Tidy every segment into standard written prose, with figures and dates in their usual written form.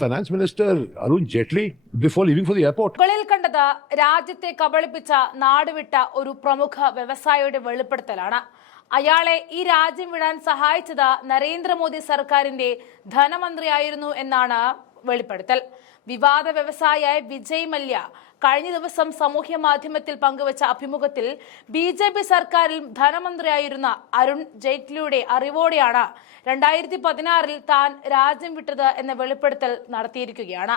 Finance Minister Arun Jaitley before leaving for the airport. മുകളിൽ കണ്ടത് രാജ്യത്തെ കബളിപ്പിച്ച നാടുവിട്ട ഒരു പ്രമുഖ വ്യവസായിയുടെ വെളിപ്പെടുത്തലാണ്. അയാളെ ഈ രാജ്യം വിടാൻ സഹായിച്ചത് നരേന്ദ്രമോദി സർക്കാരിന്റെ ധനമന്ത്രിയായിരുന്നു എന്നാണ് വെളിപ്പെടുത്തൽ. വിവാദ വ്യവസായിയായ വിജയ് മല്യ കഴിഞ്ഞ ദിവസം സാമൂഹ്യ മാധ്യമത്തിൽ പങ്കുവച്ച അഭിമുഖത്തിൽ BJP സർക്കാരിൽ ധനമന്ത്രിയായിരുന്ന അരുൺ ജെയ്റ്റ്ലിയുടെ അറിവോടെയാണ് 2016 താൻ രാജ്യം വിട്ടത് എന്ന വെളിപ്പെടുത്തൽ നടത്തിയിരിക്കുകയാണ്.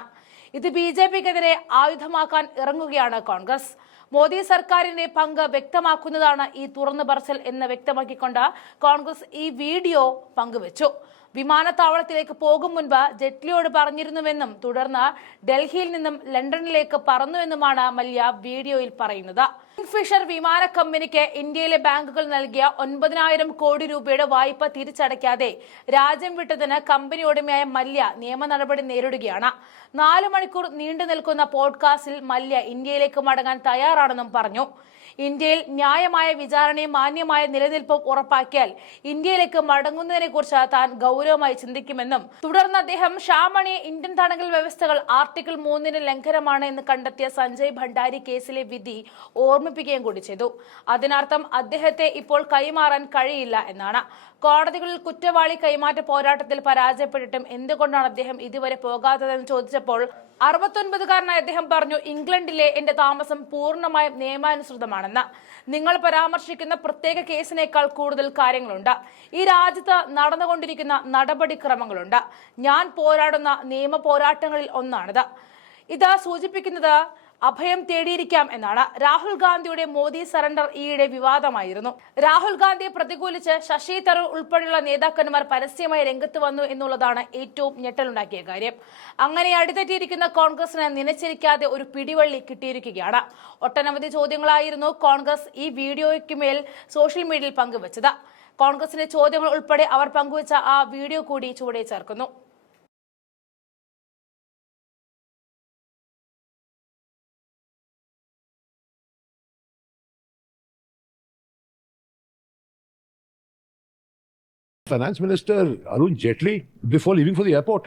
ഇത് BJPക്കെതിരെ ആയുധമാക്കാൻ ഇറങ്ങുകയാണ് കോൺഗ്രസ്. മോദി സർക്കാരിന്റെ പങ്ക് വ്യക്തമാക്കുന്നതാണ് ഈ തുറന്നു പറച്ചിൽ എന്ന് വ്യക്തമാക്കിക്കൊണ്ട് കോൺഗ്രസ് ഈ വീഡിയോ പങ്കുവച്ചു. വിമാനത്താവളത്തിലേക്ക് പോകും മുൻപ് ജെയ്റ്റ്ലിയോട് പറഞ്ഞിരുന്നുവെന്നും തുടർന്ന് ഡൽഹിയിൽ നിന്നും ലണ്ടനിലേക്ക് പറന്നുവെന്നുമാണ് മല്യ വീഡിയോയിൽ പറയുന്നത്. കിങ്ഫിഷർ വിമാന കമ്പനിക്ക് ഇന്ത്യയിലെ ബാങ്കുകൾ നൽകിയ 9,000 കോടി രൂപയുടെ വായ്പ തിരിച്ചടയ്ക്കാതെ രാജ്യം വിട്ടതിന് കമ്പനി ഉടമയായ മല്യ നിയമ നടപടി നേരിടുകയാണ്. 4 മണിക്കൂർ നീണ്ടു നിൽക്കുന്ന പോഡ്കാസ്റ്റിൽ മല്യ ഇന്ത്യയിലേക്ക് മടങ്ങാൻ തയ്യാറാണെന്നും പറഞ്ഞു. ഇന്ത്യയിൽ ന്യായമായ വിചാരണയും മാന്യമായ നിലനിൽപ്പും ഉറപ്പാക്കിയാൽ ഇന്ത്യയിലേക്ക് മടങ്ങുന്നതിനെ കുറിച്ച് താൻ ഗൗരവമായി ചിന്തിക്കുമെന്നും തുടർന്ന് അദ്ദേഹം ഷാമണിയെ ഇന്ത്യൻ തടങ്കൽ വ്യവസ്ഥകൾ ആർട്ടിക്കിൾ 3 ലംഘനമാണ് എന്ന് കണ്ടെത്തിയ സഞ്ജയ് ഭണ്ഡാരി കേസിലെ വിധി ഓർമ്മിപ്പിക്കുകയും കൂടി ചെയ്തു. അതിനർത്ഥം അദ്ദേഹത്തെ ഇപ്പോൾ കൈമാറാൻ കഴിയില്ല എന്നാണ്. കോടതികളിൽ കുറ്റവാളി കൈമാറ്റ പോരാട്ടത്തിൽ പരാജയപ്പെട്ടിട്ടും എന്തുകൊണ്ടാണ് അദ്ദേഹം ഇതുവരെ പോകാത്തതെന്ന് ചോദിച്ചപ്പോൾ 69-കാരനായ അദ്ദേഹം പറഞ്ഞു, ഇംഗ്ലണ്ടിലെ എന്റെ താമസം പൂർണ്ണമായും നിയമാനുസൃതമാണെന്ന്. നിങ്ങൾ പരാമർശിക്കുന്ന പ്രത്യേക കേസിനേക്കാൾ കൂടുതൽ കാര്യങ്ങളുണ്ട്. ഈ രാജ്യത്ത് നടന്നുകൊണ്ടിരിക്കുന്ന നടപടിക്രമങ്ങളുണ്ട്. ഞാൻ പോരാടുന്ന നിയമ പോരാട്ടങ്ങളിൽ ഒന്നാണിത്. ഇത് സൂചിപ്പിക്കുന്നത് അഭയം തേടിയിരിക്കാം എന്നാണ്. രാഹുൽ ഗാന്ധിയുടെ മോദി സറണ്ടർ ഈയിടെ വിവാദമായിരുന്നു. രാഹുൽ ഗാന്ധിയെ പ്രതികൂലിച്ച് ശശി തരൂർ ഉൾപ്പെടെയുള്ള നേതാക്കന്മാർ പരസ്യമായി രംഗത്ത് വന്നു എന്നുള്ളതാണ് ഏറ്റവും ഞെട്ടലുണ്ടാക്കിയ കാര്യം. അങ്ങനെ അടിതെറ്റിയിരിക്കുന്ന കോൺഗ്രസിന് നിലച്ചിരിക്കാതെ ഒരു പിടിവള്ളി കിട്ടിയിരിക്കുകയാണ്. ഒട്ടനവധി ചോദ്യങ്ങളായിരുന്നു കോൺഗ്രസ് ഈ വീഡിയോയ്ക്ക് മേൽ സോഷ്യൽ മീഡിയയിൽ പങ്കുവച്ചത്. കോൺഗ്രസിന്റെ ചോദ്യങ്ങൾ ഉൾപ്പെടെ അവർ പങ്കുവച്ച ആ വീഡിയോ കൂടി ചുവടെ ചേർക്കുന്നു. Finance Minister Arun Jaitley before leaving for the airport.